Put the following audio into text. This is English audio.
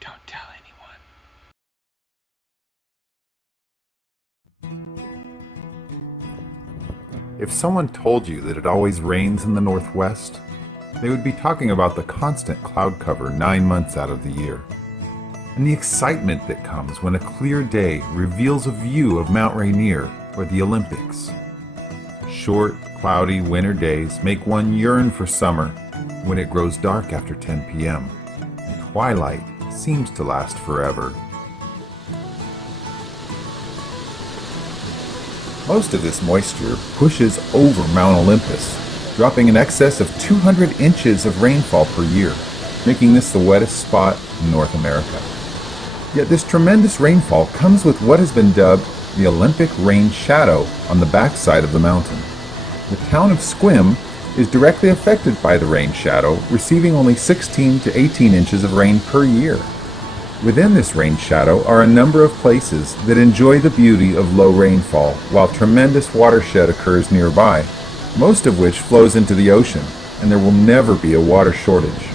Don't tell anyone. If someone told you that it always rains in the Northwest, they would be talking about the constant cloud cover 9 months out of the year, and the excitement that comes when a clear day reveals a view of Mount Rainier or the Olympics. Short, cloudy winter days make one yearn for summer when it grows dark after 10 p.m. and twilight seems to last forever. Most of this moisture pushes over Mount Olympus, dropping in excess of 200 inches of rainfall per year, making this the wettest spot in North America. Yet this tremendous rainfall comes with what has been dubbed the Olympic rain shadow on the backside of the mountain. The town of Sequim is directly affected by the rain shadow, receiving only 16 to 18 inches of rain per year. Within this rain shadow are a number of places that enjoy the beauty of low rainfall, while tremendous watershed occurs nearby, most of which flows into the ocean, and there will never be a water shortage.